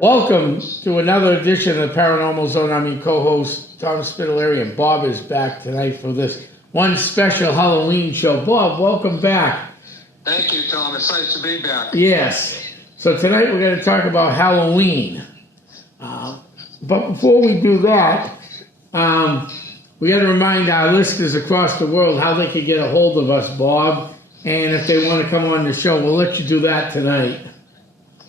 Welcome to another edition of the Paranormal Zone. I'm your co-host, Tom Spitalere, and Bob is back tonight for this one special Halloween show. Bob, welcome back. Thank you, Tom. It's nice to be back. Yes. So tonight we're going to talk about Halloween. But before we do that, we got to remind our listeners across the world how they can get a hold of us, Bob. And if they want to come on the show, we'll let you do that tonight.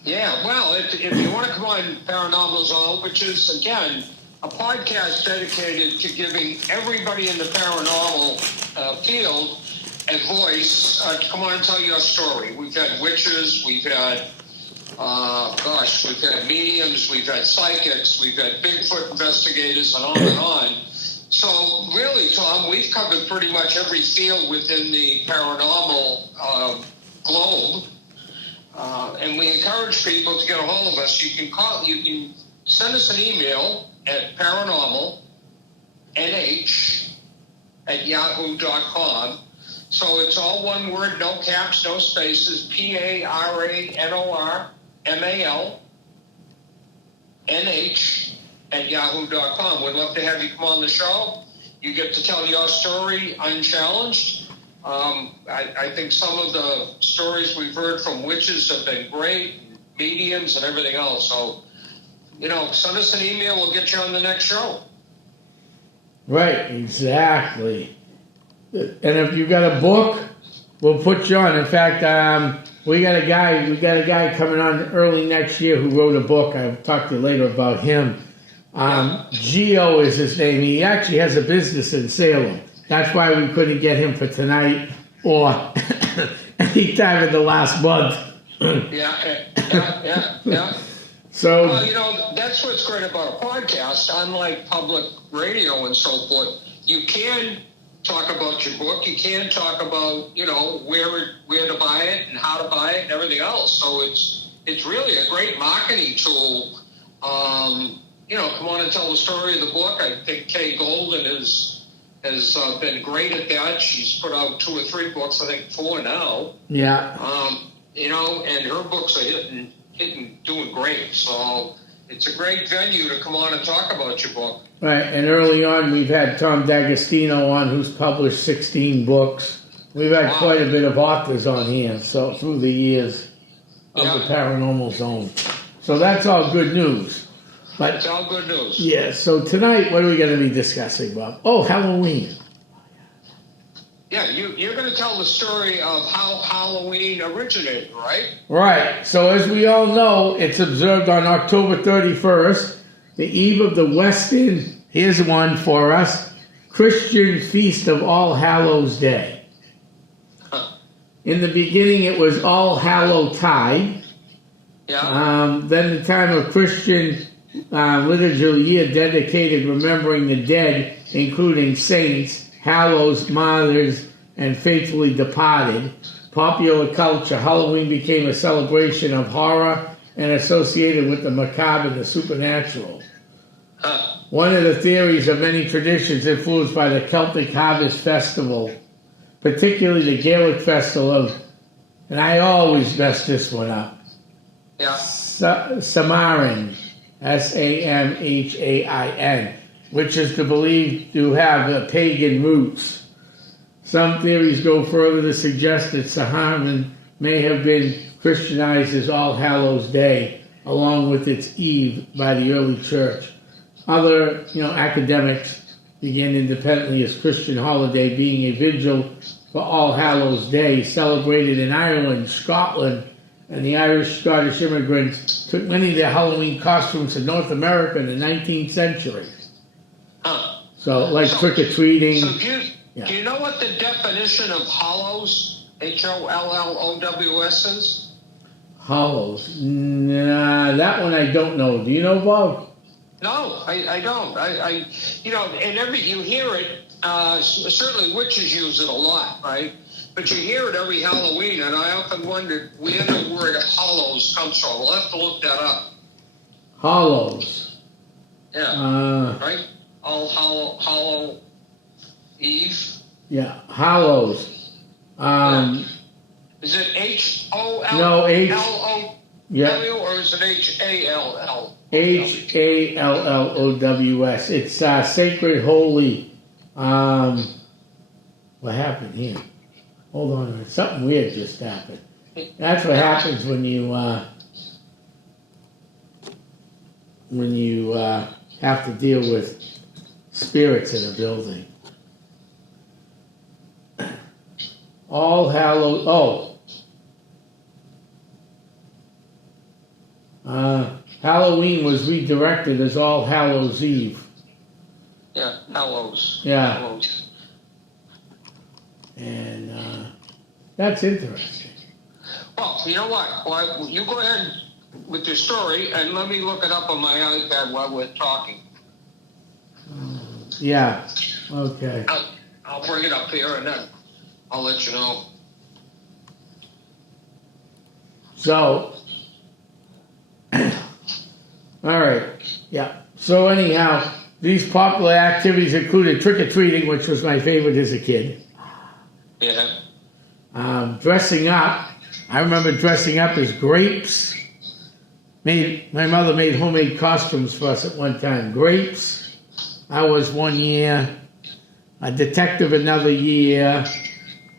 Yeah, well, if you want to come on Paranormal Zone, which is, again, a podcast dedicated to giving everybody in the paranormal field a voice to come on and tell your story. We've had witches, we've had, we've had mediums, we've had psychics, we've had Bigfoot investigators, and on and on. So, really, Tom, we've covered pretty much every field within the paranormal globe. And we encourage people to get a hold of us. You can send us an email at paranormalnh@yahoo.com. So it's all one word, no caps, no spaces, paranormalnh@yahoo.com. We'd love to have you come on the show. You get to tell your story unchallenged. I think some of the stories we've heard from witches have been great, mediums and everything else. So, send us an email. We'll get you on the next show. Right, exactly. And if you got a book, we'll put you on. In fact, we got a guy coming on early next year who wrote a book. I'll talk to you later about him. Geo is his name. He actually has a business in Salem. That's why we couldn't get him for tonight or any time in the last month. Yeah. So, well, that's what's great about a podcast. Unlike public radio and so forth, you can talk about your book. You can talk about, where to buy it and how to buy it and everything else. So it's really a great marketing tool. Come on and tell the story of the book. I think Kay Golden has been great at that. She's put out 2 or 3 books, I think 4 now. Yeah. And her books are doing great. So it's a great venue to come on and talk about your book. Right, and early on we've had Tom D'Agostino on, who's published 16 books. We've had quite a bit of authors on here, so through the years of the Paranormal Zone. So that's all good news. But it's all good news. Yeah, so tonight, what are we going to be discussing, Bob? Oh, Halloween. Yeah, you're going to tell the story of how Halloween originated, right? Right. So as we all know, it's observed on October 31st, the eve of the Western, here's one for us, Christian Feast of All Hallows Day. Huh. In the beginning, it was All Hallow Tide. Yeah. Then the time of Christian liturgical year dedicated remembering the dead, including saints, hallows, martyrs, and faithfully departed. Popular culture, Halloween became a celebration of horror and associated with the macabre and the supernatural. One of the theories of many traditions influenced by the Celtic Harvest Festival, particularly the Gaelic festival of, and I always mess this one up, Samhain. Samhain, which is believed to have pagan roots. Some theories go further to suggest that Samhain may have been Christianized as All Hallows Day, along with its eve by the early church. Other, academics began independently as Christian holiday, being a vigil for All Hallows Day, celebrated in Ireland, Scotland, and the Irish-Scottish immigrants took many of their Halloween costumes to North America in the 19th century. So, trick-or-treating. So do you know what the definition of hollows, H-O-L-L-O-W-S is? Hollows? Nah, that one I don't know. Do you know, Bob? No, I don't. You hear it, certainly witches use it a lot, right? But you hear it every Halloween, and I often wondered where the word hollows comes from. We'll have to look that up. Hollows. Yeah. Right? All Hollow Eve. Yeah, Hallows. Is it H-O-L-L-O-W No, yeah, or is it H-A-L-L? Hallows. It's sacred, holy. What happened here? Hold on a minute. Something weird just happened. That's what happens when you have to deal with spirits in a building. All Hallows. Halloween was redirected as All Hallows Eve. Yeah, Hallows. Yeah. Hallows. And that's interesting. Well, you know what? Well, you go ahead with your story, and let me look it up on my iPad while we're talking. Yeah. Okay. I'll bring it up here, and then I'll let you know. So, all right. Yeah. So anyhow, these popular activities included trick-or-treating, which was my favorite as a kid. Yeah. Dressing up. I remember dressing up as grapes. My mother made homemade costumes for us at one time. Grapes. I was one year. A detective another year.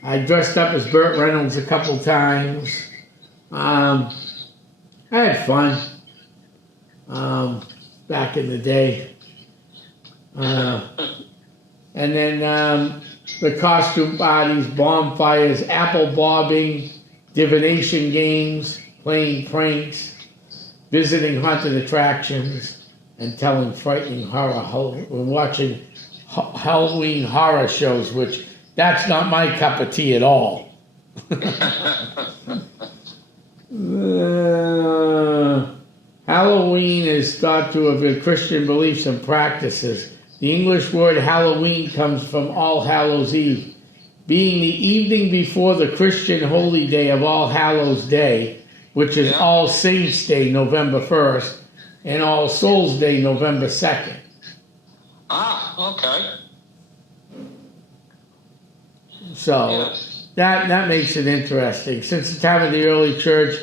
I dressed up as Burt Reynolds a couple times. I had fun back in the day. And then the costume parties, bonfires, apple bobbing, divination games, playing pranks, visiting haunted attractions, and telling frightening watching Halloween horror shows, which that's not my cup of tea at all. Halloween is thought to have been Christian beliefs and practices. The English word Halloween comes from All Hallows Eve, being the evening before the Christian holy day of All Hallows Day, which is All Saints Day, November 1st, and All Souls Day, November 2nd. Ah, okay. So that makes it interesting. Since the time of the early church,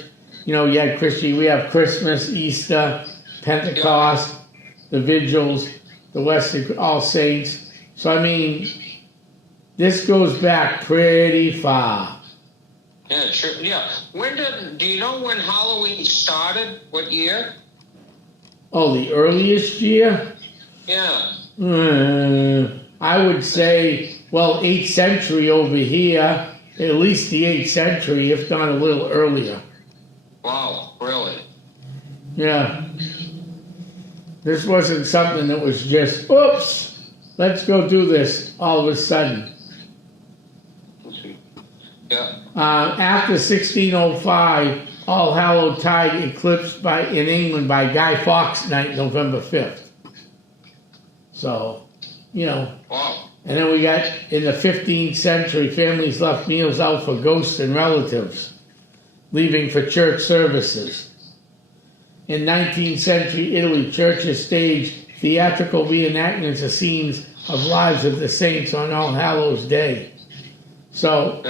you had Christian. We have Christmas, Easter, Pentecost, the vigils, the Western All Saints. So I mean, this goes back pretty far. Yeah, sure. Yeah. Do you know when Halloween started? What year? Oh, the earliest year? Yeah. I would say, 8th century over here, at least the 8th century, if not a little earlier. Wow, really? Yeah. This wasn't something that was just, oops, let's go do this all of a sudden. Yeah. After 1605, All Hallow Tide eclipsed in England by Guy Fawkes Night, November 5th. So, Wow. And then we got, in the 15th century, families left meals out for ghosts and relatives, leaving for church services. In 19th century Italy, churches staged theatrical reenactments of scenes of lives of the saints on All Hallows Day. So,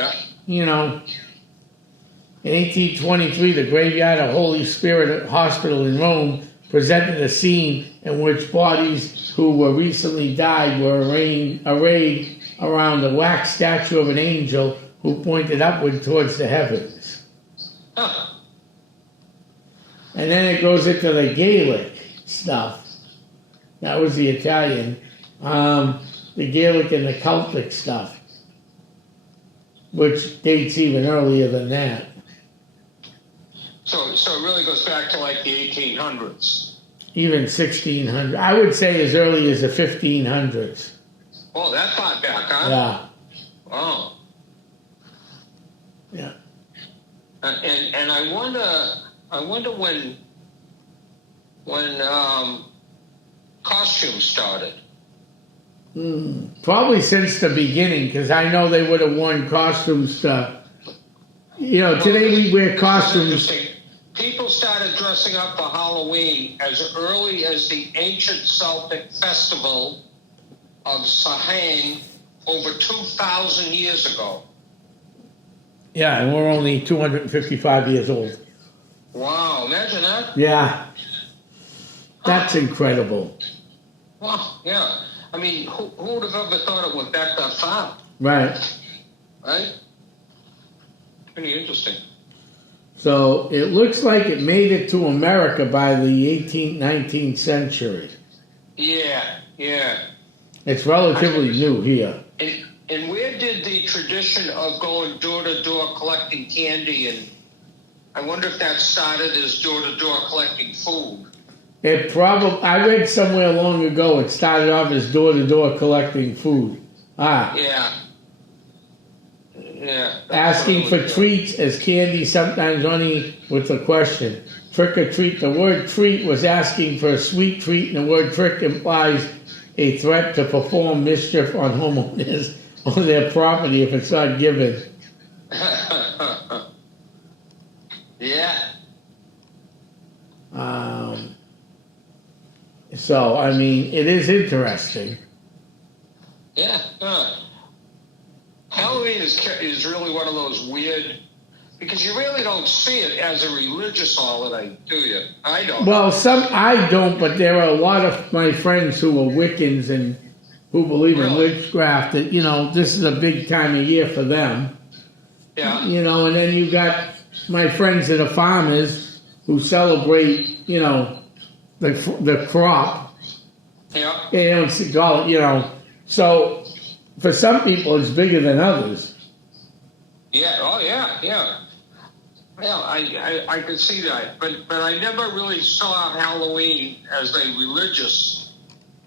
in 1823, the Graveyard of Holy Spirit Hospital in Rome presented a scene in which bodies who were recently died were arrayed around a wax statue of an angel who pointed upward towards the heavens. Huh. And then it goes into the Gaelic stuff. That was the Italian. The Gaelic and the Celtic stuff, which dates even earlier than that. So it really goes back to like the 1800s. Even 1600. I would say as early as the 1500s. Oh, that far back, huh? Yeah. Wow. Yeah. And I wonder when costumes started. Probably since the beginning, because I know they would have worn costumes to, today we wear costumes. People started dressing up for Halloween as early as the ancient Celtic festival of Samhain over 2,000 years ago. Yeah, and we're only 255 years old. Wow, imagine that. Yeah. That's incredible. Wow, yeah. I mean, who would have ever thought it went back that far? Right. Right? Pretty interesting. So it looks like it made it to America by the 18th, 19th century. Yeah, yeah. It's relatively new here. And where did the tradition of going door to door collecting candy, and I wonder if that started as door to door collecting food? I read somewhere long ago it started off as door to door collecting food. Yeah. Yeah. Asking for treats as candy, sometimes only with the question, trick or treat. The word treat was asking for a sweet treat, and the word trick implies a threat to perform mischief on homeowners on their property if it's not given. Yeah. So, I mean, it is interesting. Yeah. Halloween is really one of those weird, because you really don't see it as a religious holiday, do you? I don't. Well, I don't, but there are a lot of my friends who are Wiccans and who believe in witchcraft that, this is a big time of year for them. Yeah. And then you got my friends that are farmers who celebrate, the crop. Yeah. They don't call it, So for some people, it's bigger than others. Yeah. Oh, yeah. Yeah. Well, I could see that, but I never really saw Halloween as a religious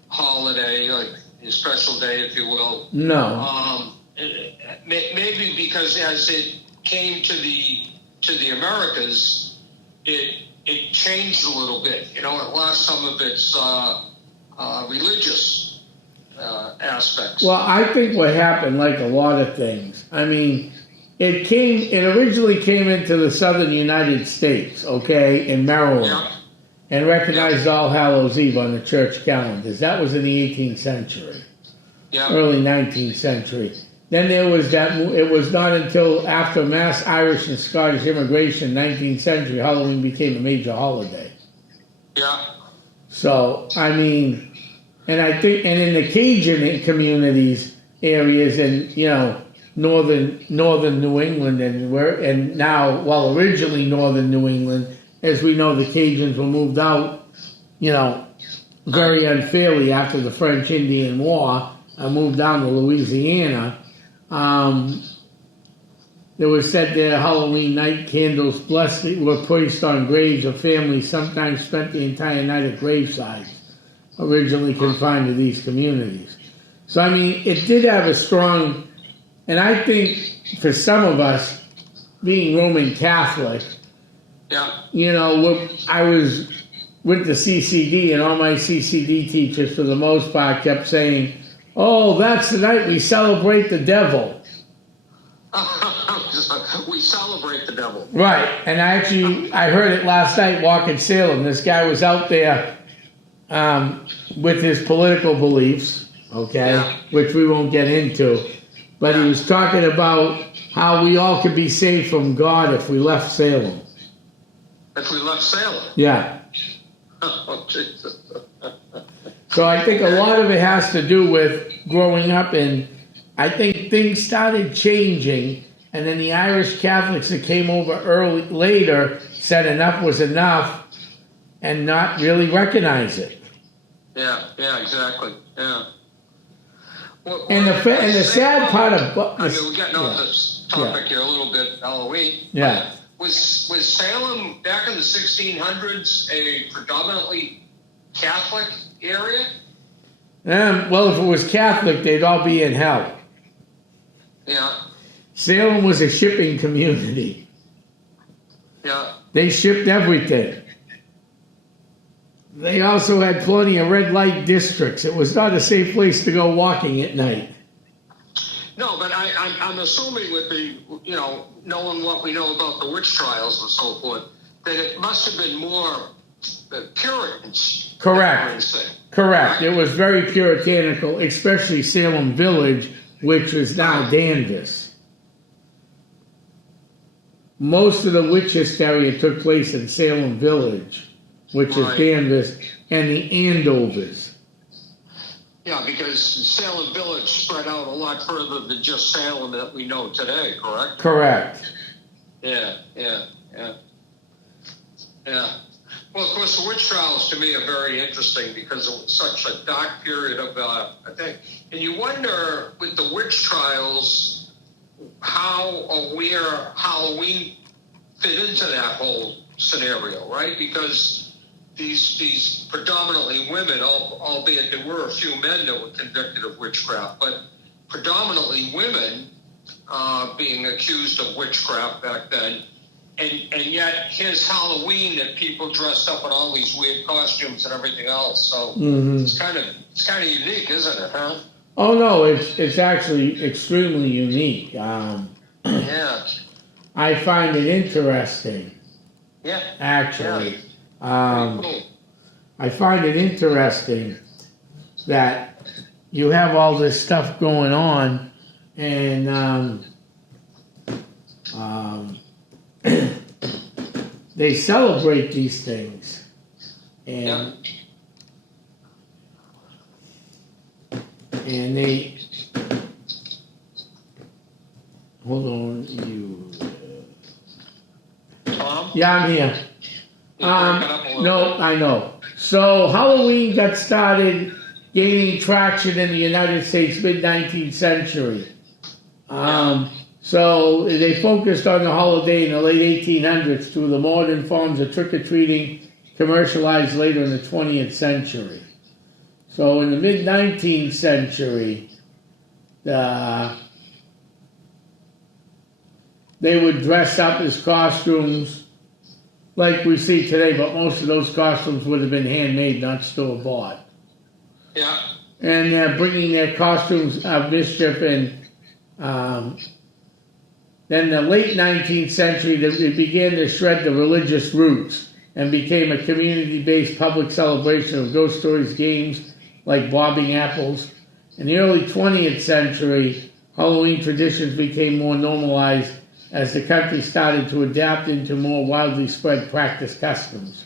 holiday, like a special day, if you will. No. Maybe because as it came to the Americas, it changed a little bit. It lost some of its religious aspects. Well, I think what happened, like a lot of things, I mean, it originally came into the southern United States, okay, in Maryland, Yeah. and recognized All Hallows Eve on the church calendars. That was in the 18th century, early 19th century. Then there was it was not until after mass Irish and Scottish immigration, 19th century, Halloween became a major holiday. Yeah. So, I mean, and I think, and in the Cajun communities, areas in, northern New England originally northern New England, as we know, the Cajuns were moved out, very unfairly after the French-Indian War, moved down to Louisiana. There was said there Halloween night candles blessed were placed on graves of families, sometimes spent the entire night at gravesides, originally confined to these communities. So, I mean, it did have a strong, and I think for some of us, being Roman Catholic, I was with the CCD, and all my CCD teachers, for the most part, kept saying, "Oh, that's the night we celebrate the devil." We celebrate the devil. Right, and I heard it last night walking Salem. This guy was out there with his political beliefs, which we won't get into, but he was talking about how we all could be saved from God if we left Salem. If we left Salem? Yeah. Oh, Jesus. So I think a lot of it has to do with growing up, and I think things started changing, and then the Irish Catholics that came over later said enough was enough and not really recognize it. Yeah, exactly. Yeah. And the sad part of we're getting off this topic here a little bit, Halloween. Yeah. Was Salem back in the 1600s a predominantly Catholic area? Well, if it was Catholic, they'd all be in hell. Yeah. Salem was a shipping community. Yeah. They shipped everything. They also had plenty of red light districts. It was not a safe place to go walking at night. No, but I'm assuming with the, knowing what we know about the witch trials and so forth, that it must have been more Puritans. Correct. Correct. It was very puritanical, especially Salem Village, which is now Danvers. Most of the witch hysteria took place in Salem Village, which is Danvers, and the Andovers. Yeah, because Salem Village spread out a lot further than just Salem that we know today, correct? Correct. Yeah. Well, of course, the witch trials to me are very interesting because it was such a dark period of, I think. And you wonder with the witch trials how or where Halloween fit into that whole scenario, right? Because these predominantly women, albeit there were a few men that were convicted of witchcraft, but predominantly women being accused of witchcraft back then. And yet here's Halloween that people dressed up in all these weird costumes and everything else. So it's kind of unique, isn't it, huh? Oh no, it's actually extremely unique. Yeah. I find it interesting. Yeah. Actually. Yeah. Cool. I find it interesting that you have all this stuff going on, and they celebrate these things, and they hold on. Tom? Yeah, I'm here. No, I know. So Halloween got started gaining traction in the United States mid-19th century. So they focused on the holiday in the late 1800s through the modern forms of trick-or-treating commercialized later in the 20th century. So in the mid-19th century, they would dress up as costumes like we see today, but most of those costumes would have been handmade, not store-bought. Yeah. And bringing their costumes of mischief, and then the late 19th century, it began to shred the religious roots and became a community-based public celebration of ghost stories, games like bobbing apples. In the early 20th century, Halloween traditions became more normalized as the country started to adapt into more widely spread practice customs.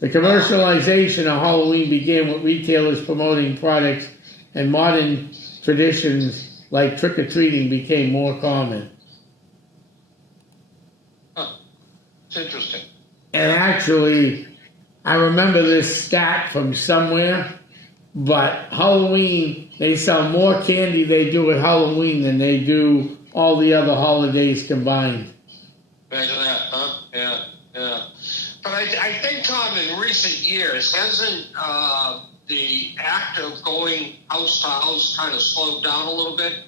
The commercialization of Halloween began with retailers promoting products, and modern traditions like trick-or-treating became more common. It's interesting. And actually, I remember this stat from somewhere, but Halloween, they sell more candy they do at Halloween than they do all the other holidays combined. Imagine that, huh? Yeah. But I think, Tom, in recent years, hasn't the act of going house to house kind of slowed down a little bit?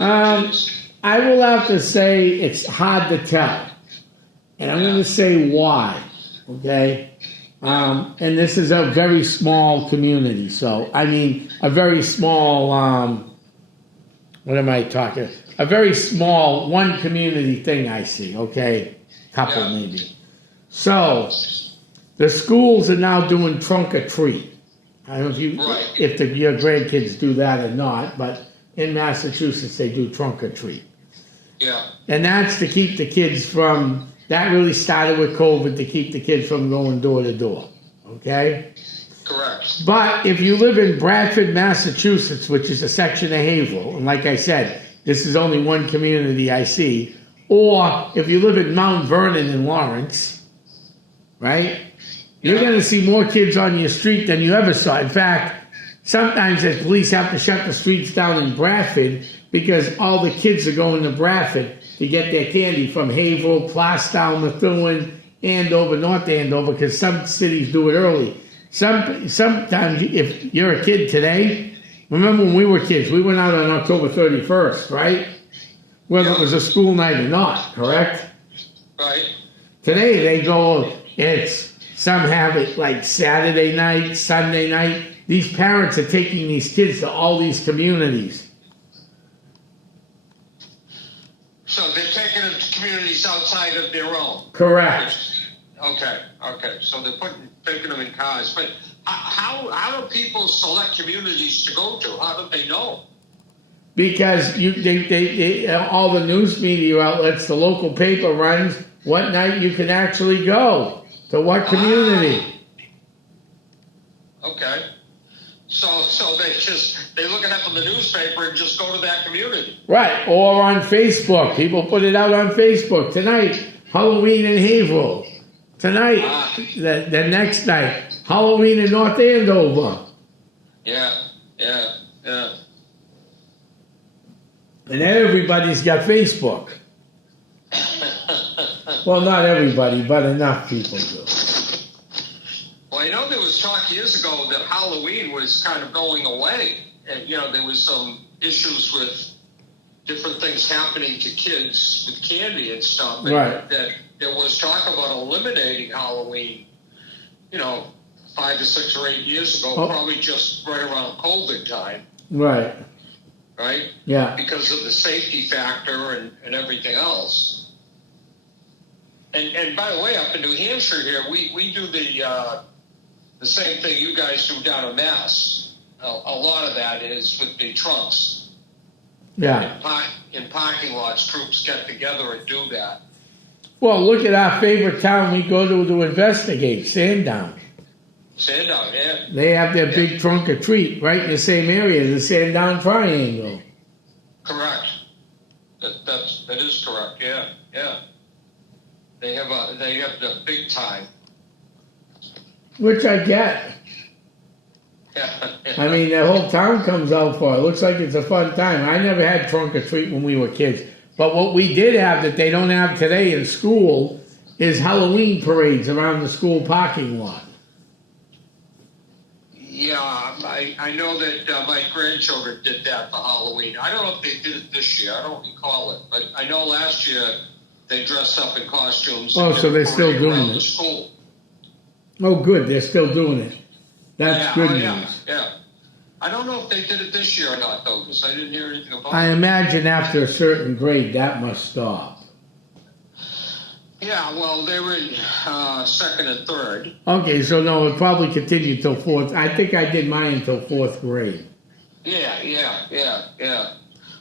I will have to say it's hard to tell. And I'm going to say why, okay? And this is a very small community. So, I mean, a very small, what am I talking? A very small one community thing I see, okay? Couple maybe. So, the schools are now doing trunk or treat. I don't know if your grandkids do that or not, but in Massachusetts they do trunk or treat. Yeah. And that's to keep the kids from, that really started with COVID, to keep the kids from going door to door, okay? Correct. But if you live in Bradford, Massachusetts, which is a section of Haverhill, and like I said, this is only one community I see, or if you live in Mount Vernon in Lawrence, right? You're going to see more kids on your street than you ever saw. In fact, sometimes the police have to shut the streets down in Bradford because all the kids are going to Bradford to get their candy from Haverhill, Plastow, Methuen, Andover, North Andover, because some cities do it early. Sometimes, if you're a kid today, remember when we were kids, we went out on October 31st, right? Whether it was a school night or not, correct? Right. Today they go, some have it like Saturday night, Sunday night. These parents are taking these kids to all these communities. So they're taking them to communities outside of their own. Correct. Okay. So they're taking them in cars. But how do people select communities to go to? How do they know? Because all the news media outlets, the local paper runs what night you can actually go to what community. Okay. So they look it up in the newspaper and just go to that community. Right, or on Facebook. People put it out on Facebook. Tonight, Halloween in Haverhill. Tonight, the next night, Halloween in North Andover. Yeah. And everybody's got Facebook. Well, not everybody, but enough people do. Well, I know there was talk years ago that Halloween was kind of going away. And, there was some issues with different things happening to kids with candy and stuff. And Right. that there was talk about eliminating Halloween, 5 or 6 or 8 years ago, probably just right around COVID time. Right. Right? Yeah. Because of the safety factor and everything else. And by the way, up in New Hampshire here, we do the same thing you guys do down in Mass. A lot of that is with the trunks. Yeah. In parking lots, troops get together and do that. Well, look at our favorite town we go to investigate, Sandown. Sandown, yeah. They have their big trunk or treat right in the same area, the Sandown Triangle. Correct. That is correct. Yeah. They have the big time. Which I get. Yeah. I mean, the whole town comes out for it. Looks like it's a fun time. I never had trunk or treat when we were kids. But what we did have that they don't have today in school is Halloween parades around the school parking lot. Yeah, I know that my grandchildren did that for Halloween. I don't know if they did it this year. I don't recall it. But I know last year they dressed up in costumes. Oh, so they're still doing it. The school. Oh, good. They're still doing it. That's good news. Yeah. I don't know if they did it this year or not, though, because I didn't hear anything about I it. imagine after a certain grade, that must stop. Yeah, well, they were in second and third. Okay, so no, it probably continued till fourth. I think I did mine until fourth grade. Yeah.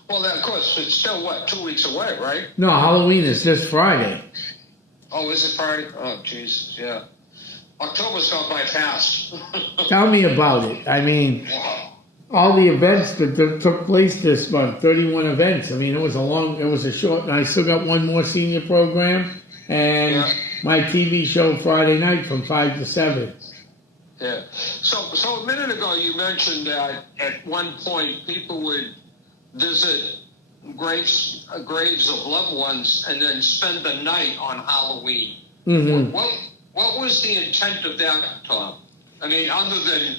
Well, of course, it's still, 2 weeks away, right? No, Halloween is this Friday. Oh, is it Friday? Oh, jeez, yeah. October's gone by fast. Tell me about it. I mean, all the events that took place this month, 31 events. I mean, it was a short, and I still got one more senior program and my TV show Friday night from 5 to 7. Yeah. So a minute ago you mentioned that at one point people would visit graves of loved ones and then spend the night on Halloween. Mm-hmm. What was the intent of that, Tom? I mean, other than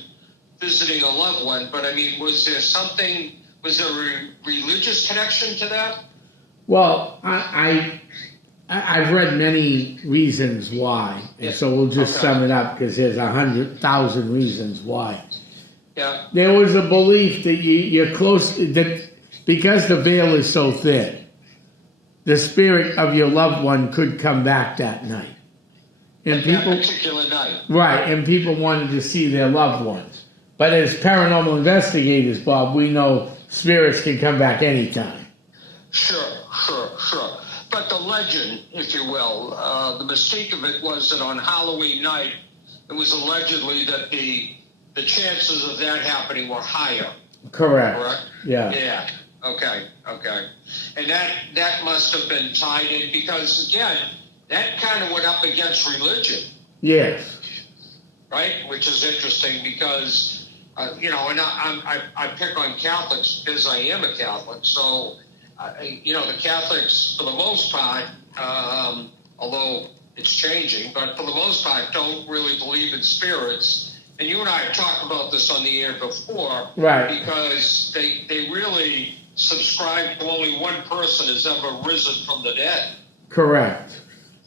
visiting a loved one, but I mean, was there a religious connection to that? Well, I've read many reasons why, and so we'll just sum it up because there's 100,000 reasons why. Yeah. There was a belief that you're close, that because the veil is so thin, the spirit of your loved one could come back that night. And that particular night. Right, and people wanted to see their loved ones. But as paranormal investigators, Bob, we know spirits can come back anytime. Sure. But the legend, if you will, the mystique of it was that on Halloween night, it was allegedly that the chances of that happening were higher. Correct? Yeah. Yeah. Okay. And that must have been tied in because, again, that kind of went up against religion. Yes. Right? Which is interesting because, and I pick on Catholics because I am a Catholic. So, the Catholics, for the most part, although it's changing, but for the most part, don't really believe in spirits. And you and I have talked about this on the air before. Right. Because they really subscribe to only one person has ever risen from the dead. Correct.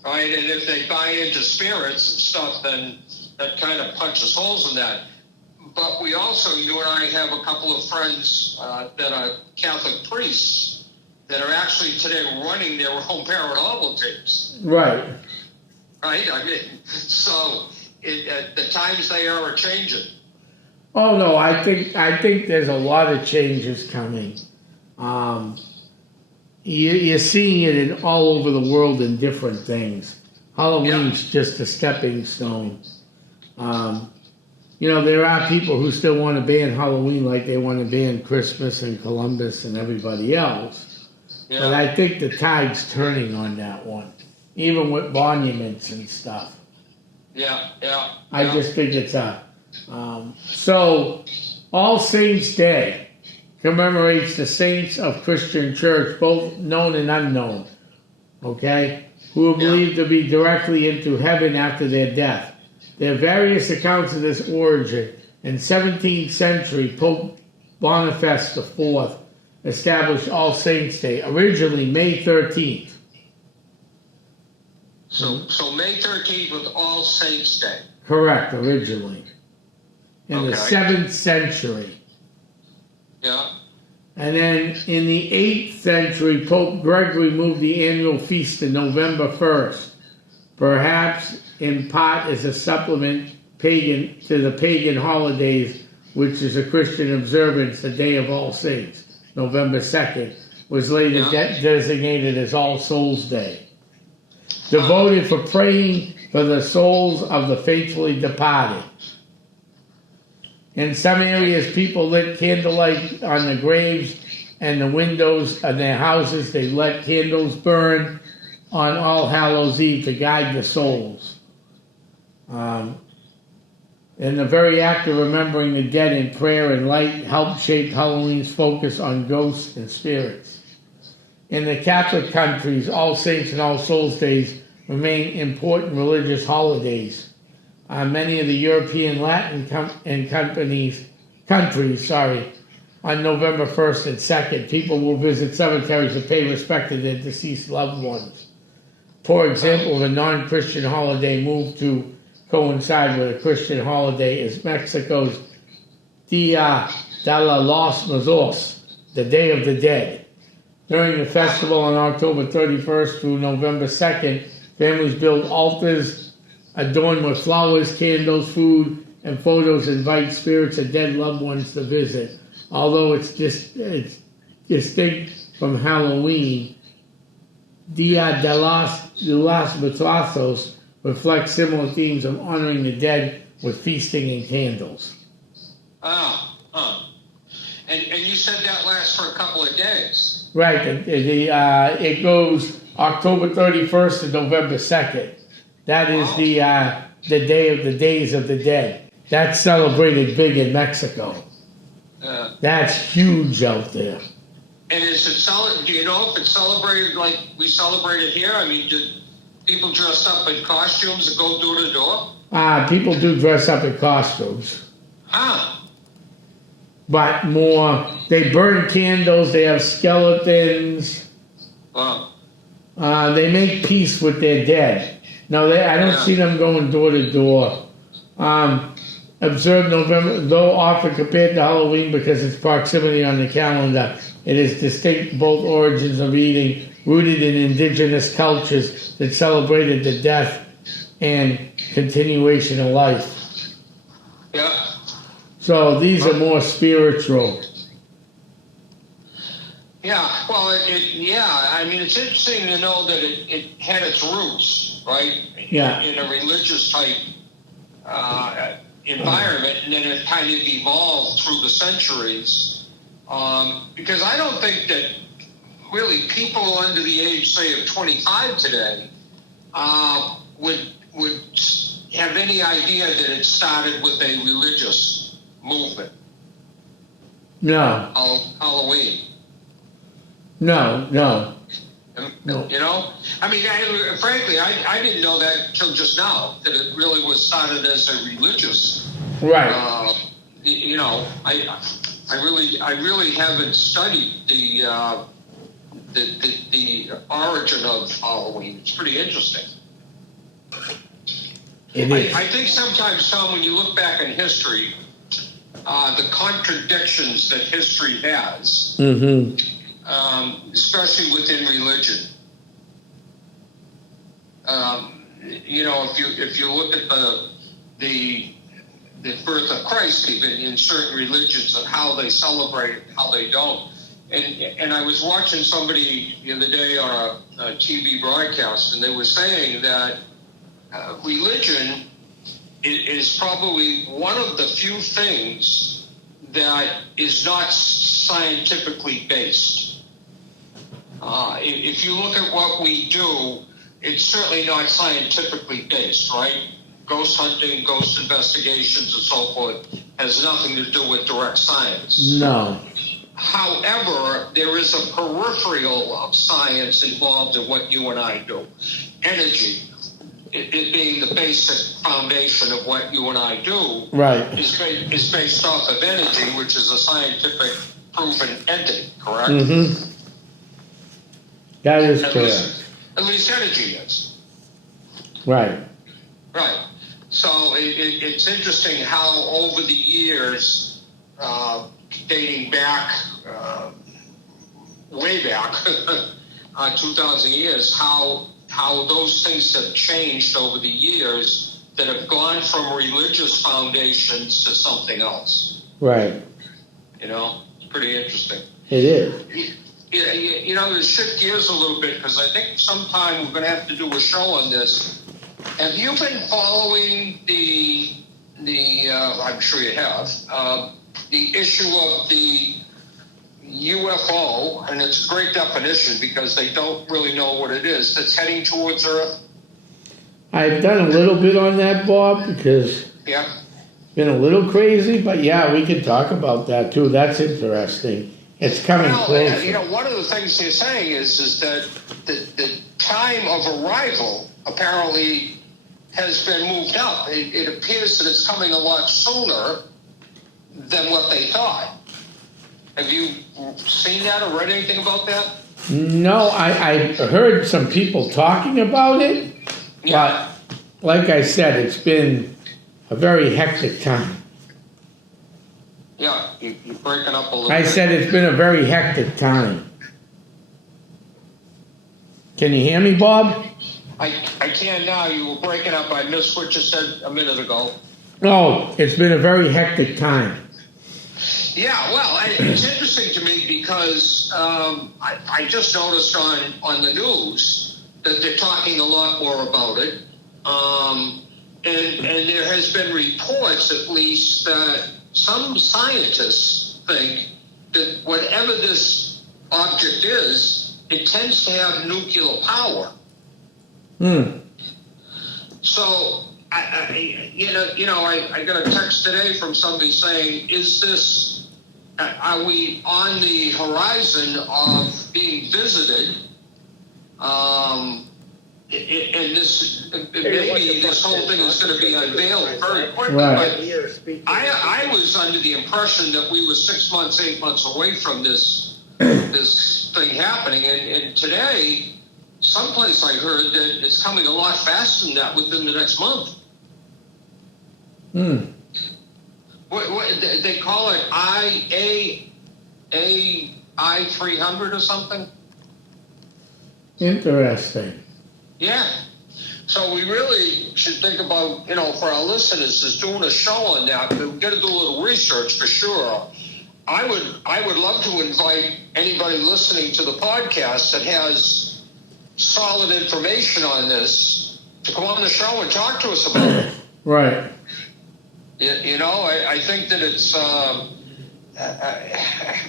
Right, and if they buy into spirits and stuff, then that kind of punches holes in that. But we also, you and I have a couple of friends that are Catholic priests that are actually today running their own paranormal teams. Right. Right, I mean, so the times they are changing. Oh no, I think there's a lot of changes coming. You're seeing it in all over the world in different things. Halloween's just a stepping stone. There are people who still want to ban Halloween like they want to ban Christmas and Columbus and everybody else. Yeah. But I think the tide's turning on that one, even with monuments and stuff. Yeah. I just think it's so All Saints Day commemorates the saints of Christian church, both known and unknown, okay, who are believed to be directly into heaven after their death. There are various accounts of this origin. In 17th century, Pope Boniface IV established All Saints Day, originally May 13th. So May 13th was All Saints Day? Correct, originally. In the 7th century. Yeah. And then in the 8th century, Pope Gregory moved the annual feast to November 1st, perhaps in part as a supplement to the pagan holidays, which is a Christian observance. The Day of All Saints, November 2nd, was later designated as All Souls Day, devoted for praying for the souls of the faithfully departed. In some areas, people lit candlelight on the graves and the windows of their houses. They let candles burn on All Hallows Eve to guide the souls. And the very act of remembering the dead in prayer and light helped shape Halloween's focus on ghosts and spirits. In the Catholic countries, All Saints and All Souls Days remain important religious holidays. Many of the European Latin countries, on November 1st and 2nd, people will visit cemeteries to pay respect to their deceased loved ones. For example, the non-Christian holiday moved to coincide with a Christian holiday is Mexico's Dia de los Muertos, the Day of the Dead. During the festival on October 31st through November 2nd, families build altars adorned with flowers, candles, food, and photos invite spirits of dead loved ones to visit. Although it's distinct from Halloween, Dia de los Muertos reflects similar themes of honoring the dead with feasting and candles. And you said that lasts for a couple of days. Right. It goes October 31st to November 2nd. That is the Day of the Days of the Dead. That's celebrated big in Mexico. That's huge out there. And is it do you know if it's celebrated like we celebrate it here? I mean, did people dress up in costumes and go door to door? People do dress up in costumes. But more, they burn candles, they have skeletons. They make peace with their dead. No, I don't see them going door to door. Observe November, though often compared to Halloween because its proximity on the calendar, it is distinct both origins of eating, rooted in indigenous cultures that celebrated the death and continuation of life. Yeah. So these are more spiritual. Yeah, well, I mean, it's interesting to know that it had its roots, right? Yeah. In a religious type environment, and then it kind of evolved through the centuries. Because I don't think that really people under the age, say, of 25 today would have any idea that it started with a religious movement. No. Halloween. No. You know? I mean, frankly, I didn't know that until just now, that it really was started as a religious. Right. You know, I really haven't studied the origin of Halloween. It's pretty interesting. It is. I think sometimes, Tom, when you look back in history, the contradictions that history has, especially within religion. You know, if you look at the birth of Christ, even in certain religions, and how they celebrate it, how they don't, And I was watching somebody the other day on a TV broadcast, and they were saying that religion is probably one of the few things that is not scientifically based. If you look at what we do, it's certainly not scientifically based, right? Ghost hunting, ghost investigations, and so forth has nothing to do with direct science. No. However, there is a peripheral of science involved in what you and I do. Energy, it being the basic foundation of what you and I do, right, is based off of energy, which is a scientific proven entity, correct? Mm-hmm. That is correct. At least energy is. Right. Right. So it's interesting how over the years, dating back, way back, 2,000 years, how those things have changed over the years that have gone from religious foundations to something else. Right. It's pretty interesting. It is. To shift gears a little bit, because I think sometime we're going to have to do a show on this. Have you been following the I'm sure you have, the issue of the UFO, and it's a great definition because they don't really know what it is, that's heading towards Earth? I've done a little bit on that, Bob, because yeah, been a little crazy, but yeah, we could talk about that too. That's interesting. It's coming closer. One of the things they're saying is that the time of arrival apparently has been moved up. It appears that it's coming a lot sooner than what they thought. Have you seen that or read anything about that? No, I heard some people talking about it, yeah. But like I said, it's been a very hectic time. Yeah, you're breaking up a little I bit. said it's been a very hectic time. Can you hear me, Bob? I can now. You were breaking up. I missed what you said a minute ago. Oh, it's been a very hectic time. Yeah, well, it's interesting to me because I just noticed on the news that they're talking a lot more about it. And there has been reports, at least, that some scientists think that whatever this object is, it tends to have nuclear power. So, I got a text today from somebody saying, are we on the horizon of being visited? And maybe this whole thing is going to be unveiled very quickly. Right. But I was under the impression that we were 6 months, 8 months away from this thing happening. And today, someplace I heard that it's coming a lot faster than that within the next month. What they call it I 300 or something? Interesting. Yeah. So we really should think about, for our listeners, is doing a show on that. We've got to do a little research for sure. I would love to invite anybody listening to the podcast that has solid information on this to come on the show and talk to us about it. Right. I think that it's,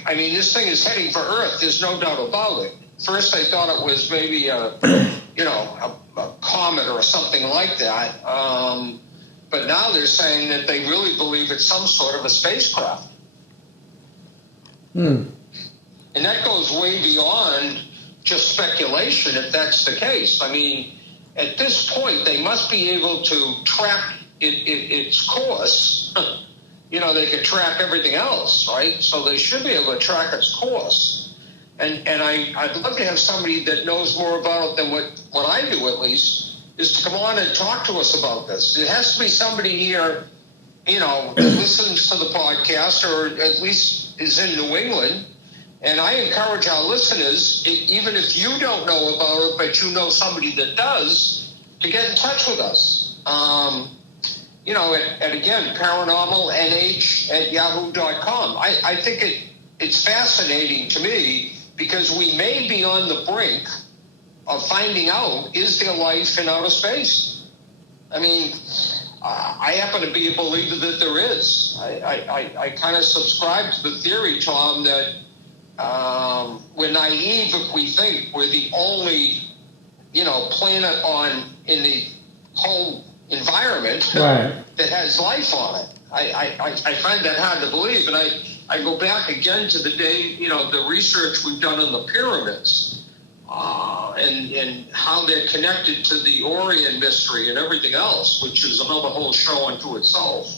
this thing is heading for Earth. There's no doubt about it. First, they thought it was maybe a comet or something like that. But now they're saying that they really believe it's some sort of a spacecraft. And that goes way beyond just speculation, if that's the case. I mean, at this point, they must be able to track its course. They could track everything else, right? So they should be able to track its course. And I'd love to have somebody that knows more about it than what I do, at least, is to come on and talk to us about this. It has to be somebody here, that listens to the podcast or at least is in New England. And I encourage our listeners, even if you don't know about it, but you know somebody that does, to get in touch with us. At again, paranormalnh@yahoo.com. I think it's fascinating to me because we may be on the brink of finding out, is there life in outer space? I mean, I happen to be a believer that there is. I kind of subscribe to the theory, Tom, that we're naive if we think we're the only, planet in the whole environment Right. that has life on it. I find that hard to believe, and I go back again to the day, the research we've done on the pyramids, and how they're connected to the Orient mystery and everything else, which is another whole show unto itself.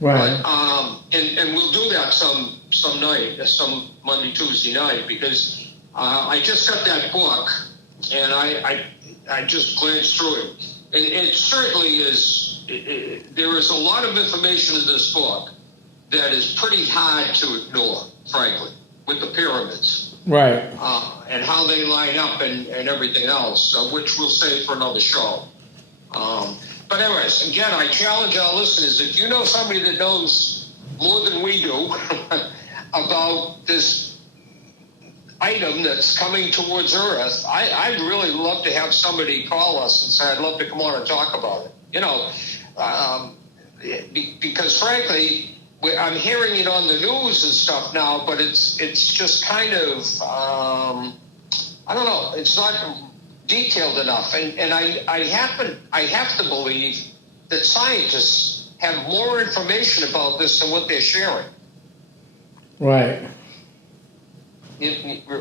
Right. But, and we'll do that some night, some Monday, Tuesday night, because I just got that book, and I just glanced through it. And it certainly is, there is a lot of information in this book that is pretty hard to ignore, frankly, with the pyramids. Right. And how they line up and everything else, which we'll save for another show. But anyways, again, I challenge our listeners, if you know somebody that knows more than we do about this item that's coming towards Earth, I'd really love to have somebody call us and say, I'd love to come on and talk about it. Because frankly, I'm hearing it on the news and stuff now, but it's just kind of, I don't know, it's not detailed enough. And I have to believe that scientists have more information about this than what they're sharing. Right.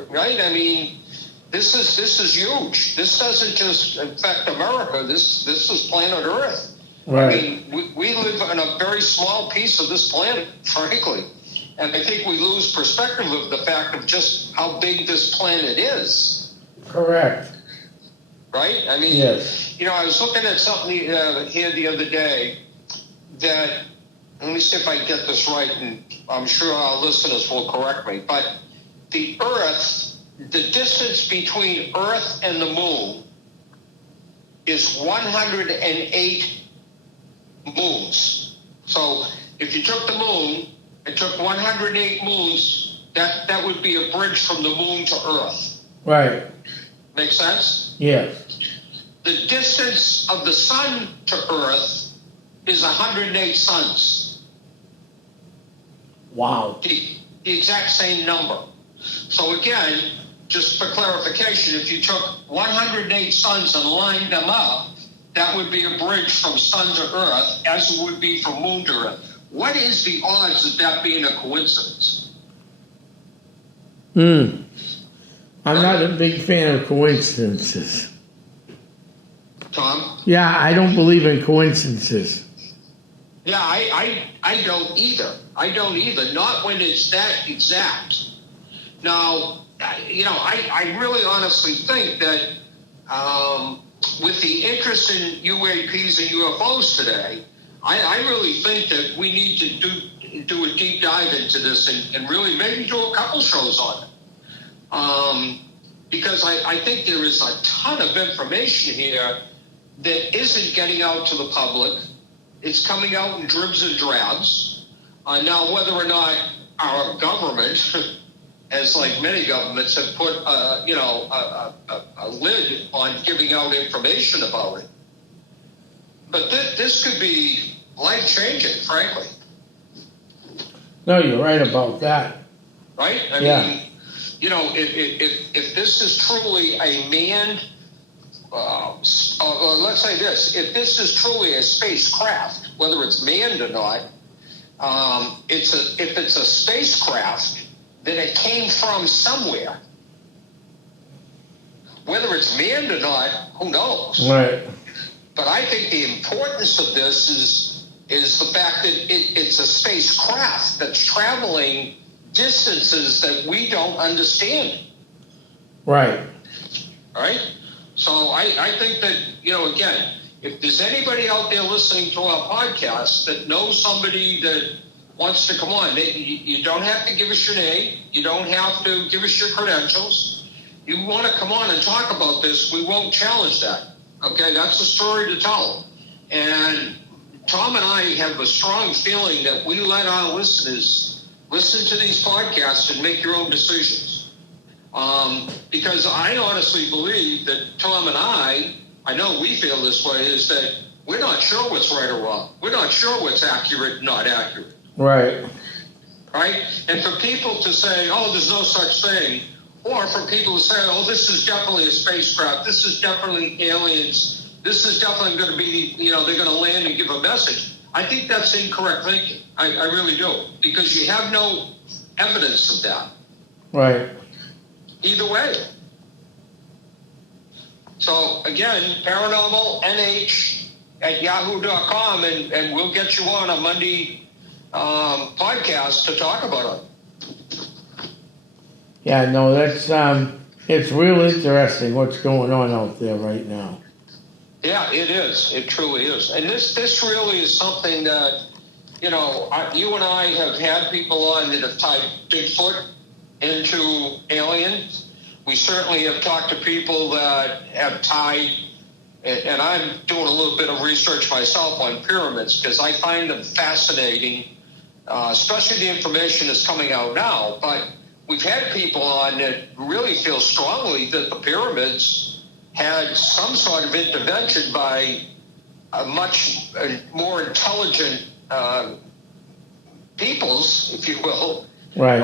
Right? I mean, this is huge. This doesn't just affect America. This is planet Earth. Right. I mean, we live on a very small piece of this planet, frankly. And I think we lose perspective of the fact of just how big this planet is. Correct. Right? I mean, yes. I was looking at something here the other day that, let me see if I get this right, and I'm sure our listeners will correct me, but the Earth, the distance between Earth and the Moon is 108 moons. So if you took the Moon and took 108 moons, that would be a bridge from the Moon to Earth. Right. Make sense? Yes. The distance of the Sun to Earth is 108 suns. Wow. The exact same number. So again, just for clarification, if you took 108 suns and lined them up, that would be a bridge from Sun to Earth, as it would be from Moon to Earth. What is the odds of that being a coincidence? I'm not a big fan of coincidences. Tom? Yeah, I don't believe in coincidences. Yeah, I don't either. I don't either. Not when it's that exact. Now, I really honestly think that with the interest in UAPs and UFOs today, I really think that we need to do a deep dive into this and really maybe do a couple shows on it. Because I think there is a ton of information here that isn't getting out to the public. It's coming out in dribs and drabs. Now, whether or not our government, as like many governments, have put a lid on giving out information about it. But this could be life-changing, frankly. No, you're right about that. Right? I mean, if this is truly a manned, let's say this, if this is truly a spacecraft, whether it's manned or not, if it's a spacecraft, then it came from somewhere. Whether it's manned or not, who knows? Right. But I think the importance of this is the fact that it's a spacecraft that's traveling distances that we don't understand. Right. Right? So I think that, again, if there's anybody out there listening to our podcast that knows somebody that wants to come on, you don't have to give us your name. You don't have to give us your credentials. You want to come on and talk about this, we won't challenge that. Okay, that's a story to tell. And Tom and I have a strong feeling that we let our listeners listen to these podcasts and make your own decisions. Because I honestly believe that Tom and I know we feel this way, is that we're not sure what's right or wrong. We're not sure what's accurate and not accurate. Right. Right? And for people to say, oh, there's no such thing, or for people to say, oh, this is definitely a spacecraft, this is definitely aliens, this is definitely going to be, they're going to land and give a message. I think that's incorrect thinking. I really do. Because you have no evidence of that. Right. Either way. So, again, paranormalnh@yahoo.com, and we'll get you on a Monday podcast to talk about it. Yeah, no, that's, it's real interesting what's going on out there right now. Yeah, it is. It truly is. And this really is something that, you and I have had people on that have tied Bigfoot into aliens. We certainly have talked to people that have tied, and I'm doing a little bit of research myself on pyramids because I find them fascinating, especially the information that's coming out now. But we've had people on that really feel strongly that the pyramids had some sort of intervention by a much more intelligent peoples, if you will, right,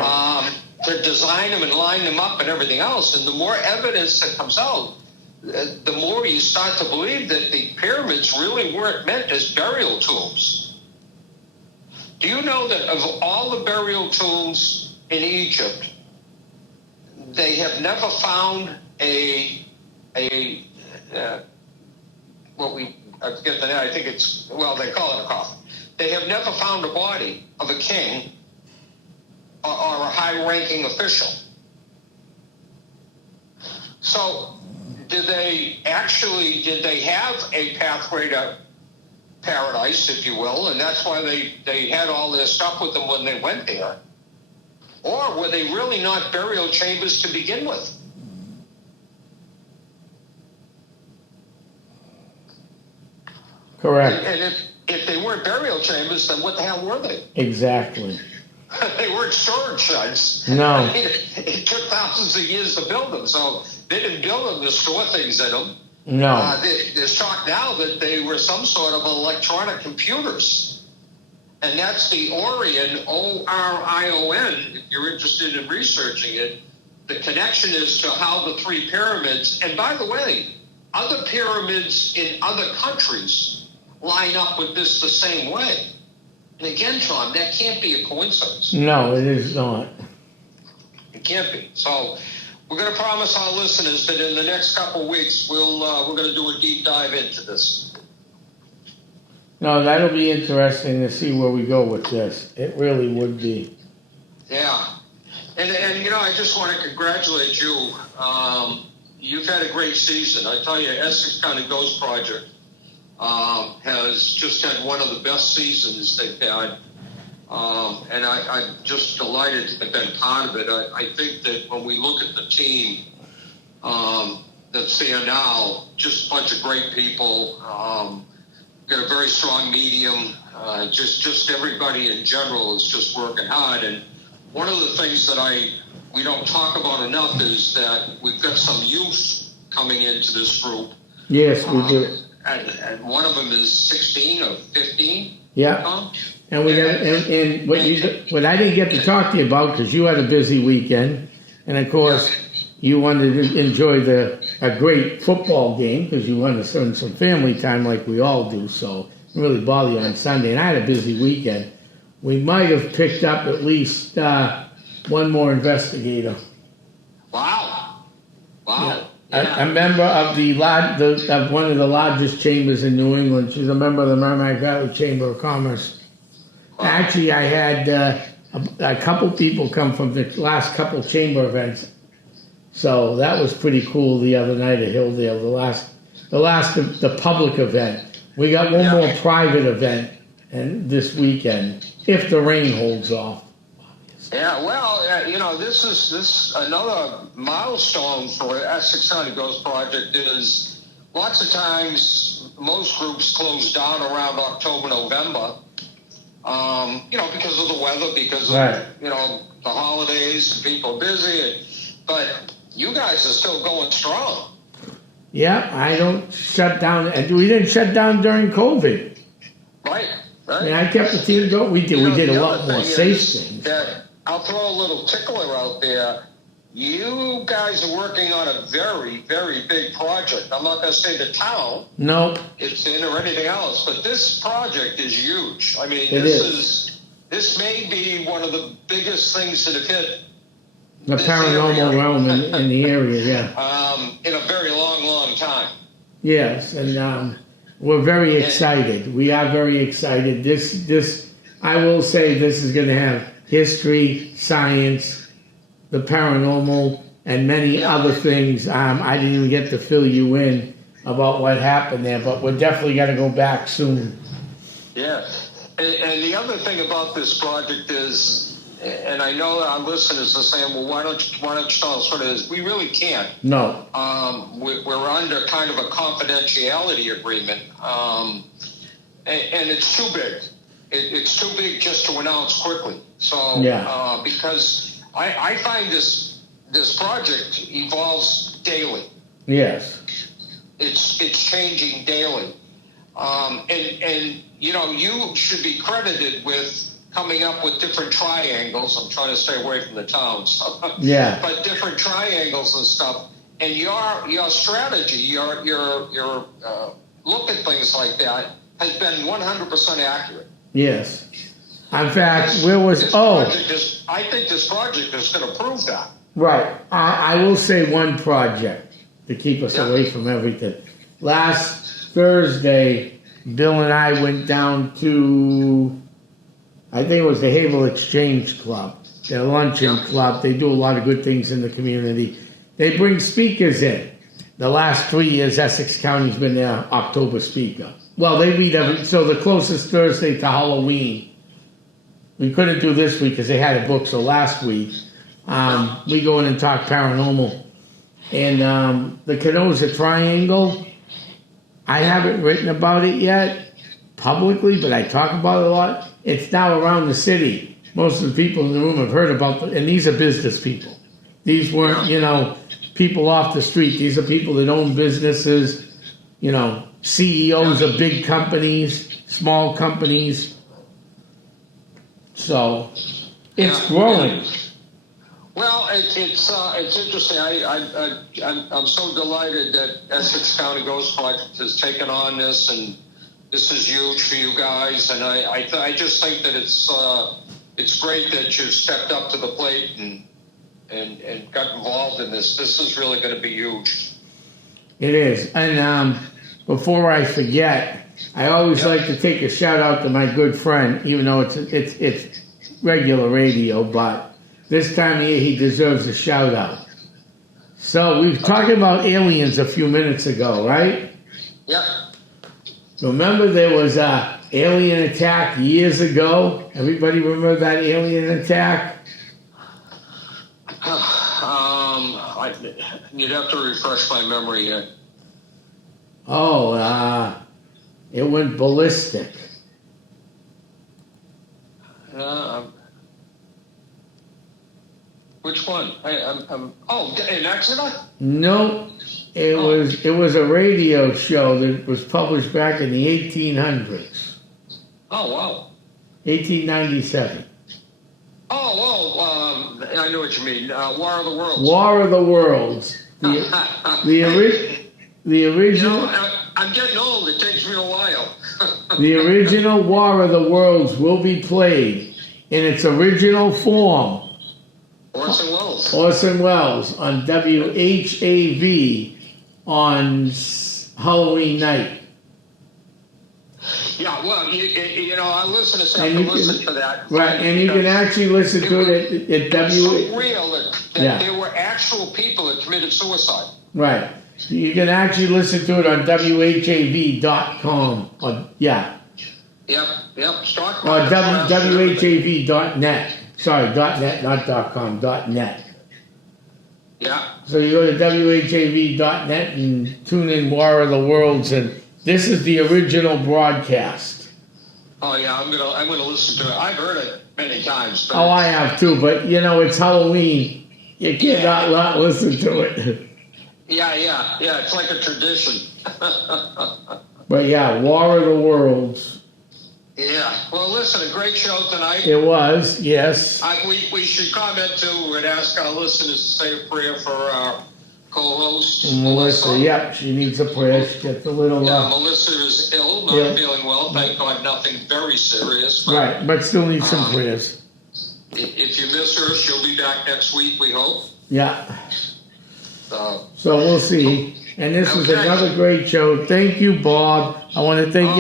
to design them and line them up and everything else. And the more evidence that comes out, the more you start to believe that the pyramids really weren't meant as burial tombs. Do you know that of all the burial tombs in Egypt, they have never found I forget the name, I think they call it a coffin. They have never found a body of a king or a high-ranking official. So, did they have a pathway to paradise, if you will, and that's why they had all their stuff with them when they went there? Or were they really not burial chambers to begin with? correct. And if they weren't burial chambers, then what the hell were they? Exactly. They weren't storage sheds. No. I mean, it took thousands of years to build them, so they didn't build them to store things in them. No. There's talk now that they were some sort of electronic computers. And that's the Orion, Orion, if you're interested in researching it. The connection is to how the three pyramids, and by the way, other pyramids in other countries line up with this the same way. And again, Tom, that can't be a coincidence. No, it is not. It can't be. So we're going to promise our listeners that in the next couple of weeks, we're going to do a deep dive into this. No, that'll be interesting to see where we go with this. It really would be. Yeah. And I just want to congratulate you. You've had a great season. I tell you, Essex County Ghost Project has just had one of the best seasons they've had. And I'm just delighted to have been part of it. I think that when we look at the team that's there now, just a bunch of great people, got a very strong medium, just everybody in general is just working hard. And one of the things that we don't talk about enough is that we've got some youth coming into this group. Yes, we do. And one of them is 16 or 15. Yeah. And we got, and what I didn't get to talk to you about because you had a busy weekend, and of course you wanted to enjoy a great football game because you wanted to spend some family time like we all do. So it really bother you on Sunday, and I had a busy weekend. We might have picked up at least one more investigator. Wow! Yeah. A member of of one of the largest chambers in New England. She's a member of the Merrimack Valley Chamber of Commerce. Wow. Actually, I had a couple people come from the last couple chamber events, so that was pretty cool the other night at Hilldale. The public event. We got one more private event, and this weekend if the rain holds off. Yeah, well, this is another milestone for Essex County Ghost Project. Is lots of times most groups close down around October, November. Because of the weather, because of, Right. the holidays, and people are busy. But you guys are still going strong. Yeah, I don't shut down. We didn't shut down during COVID. Right. I mean, I kept the team going. We did a lot more safe things. That I'll throw a little tickler out there. You guys are working on a very, very big project. I'm not going to say the town No, it's in or anything else, but this project is huge. I mean, this may be one of the biggest things that have hit the paranormal realm in the area, yeah. in a very long, long time. Yes, and we're very excited. We are very excited. This, I will say, this is going to have history, science, the paranormal, and many other things. I didn't even get to fill you in about what happened there, but we're definitely going to go back soon. Yeah, and the other thing about this project is, and I know our listeners are saying, well, why don't you tell us what it is? We really can't. No. We're under kind of a confidentiality agreement, and it's too big. It's too big just to announce quickly. So, because I find this project evolves daily. Yes. It's changing daily, and you should be credited with coming up with different triangles. I'm trying to stay away from the towns. Yeah. But different triangles and stuff, and your strategy, your look at things like that has been 100% accurate. Yes. In fact, I think this project is going to prove that. Right. I will say one project to keep us away from everything. Last Thursday, Bill and I went down to, I think it was the Havel Exchange Club, their luncheon club. They do a lot of good things in the community. They bring speakers in. The last 3 years, Essex County's been their October speaker. Well, they meet so the closest Thursday to Halloween. We couldn't do this week because they had it booked, so last week we go in and talk paranormal. And the Kenosha Triangle, I haven't written about it yet publicly, but I talk about it a lot. It's now around the city. Most of the people in the room have heard about it, and these are business people. These weren't, people off the street. These are people that own businesses, CEOs of big companies, small companies. So it's growing. Well, it's interesting. I'm so delighted that Essex County Ghost Project has taken on this, and this is huge for you guys. And I just think that it's great that you stepped up to the plate and got involved in this. This is really going to be huge. It is. And before I forget, I always like to take a shout out to my good friend, even though it's regular radio, but this time of year he deserves a shout out. So we were talking about aliens a few minutes ago, right? Yeah. Remember there was a alien attack years ago? Everybody remember that alien attack? You'd have to refresh my memory here. It went ballistic. Which one? In Exeter? No, it was a radio show that was published back in the 1800s. Oh, wow. 1897. I know what you mean. War of the Worlds. War of the Worlds. The original. I'm getting old. It takes me a while. The original War of the Worlds will be played in its original form. Orson Welles on WHAV on Halloween night. Yeah, well, I listen to that. Right, and you can actually listen to it at W. It's so real that there were actual people that committed suicide. Right. You can actually listen to it on WHAV.com. Yep. Stock or WHAV.net. Sorry, .net, not .com, .net. Yeah. So you go to WHAV.net and tune in War of the Worlds, and this is the original broadcast. Oh yeah, I'm gonna listen to it. I've heard it many times. But Oh, I have too, but you know, it's Halloween. You cannot not listen to it. yeah. It's like a tradition. But yeah, War of the Worlds. Yeah. Well, listen, a great show tonight. It was, yes. We should comment too and ask our listeners to say a prayer for our co-host Melissa, yep, she needs a prayer. She gets a little. Yeah, Melissa is ill, not feeling well. Thank God, nothing very serious. But, right, but still needs some prayers. If you miss her, she'll be back next week, we hope. Yeah. So we'll see. And this was another great show. Thank you, Bob. I want to thank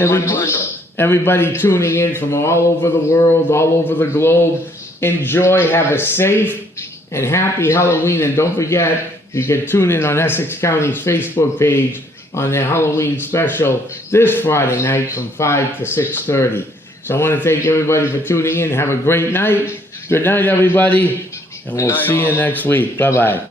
everybody tuning in from all over the world, all over the globe. Enjoy. Have a safe and happy Halloween. And don't forget, you can tune in on Essex County's Facebook page on their Halloween special this Friday night from 5 to 6:30. So I want to thank everybody for tuning in. Have a great night. Good night, everybody. And we'll see you next week. Bye-bye.